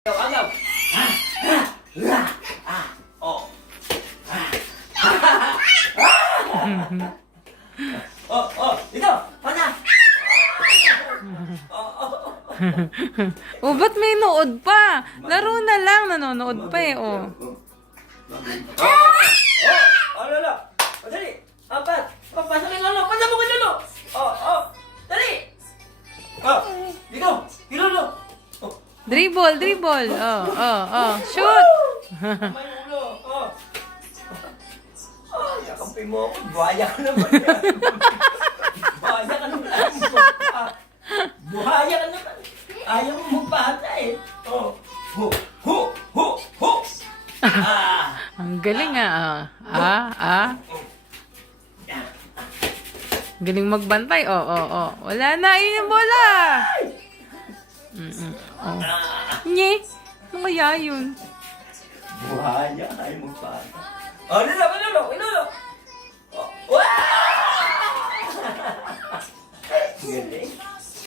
Agaw. Oh. Ito. Pana. Oh, ba't may nood pa? Laro na lang, nanonood pa eh, oh. Lolo. Dali. Apat. Papasok yung lolo. Pasok mo lolo. Dali. Dito. Lolo. Dribble, dribble. Shoot! May ulo. Yakampi mo ako. Buhaya ka naman yan. Buhaya ka naman. Buhaya ka naman. Ayaw mo magpahata eh. Ang galing Galing magbantay. Wala na, yun yung bola. Nye, ano kaya yun? Buhaya. Ayaw magpahata. Lolo.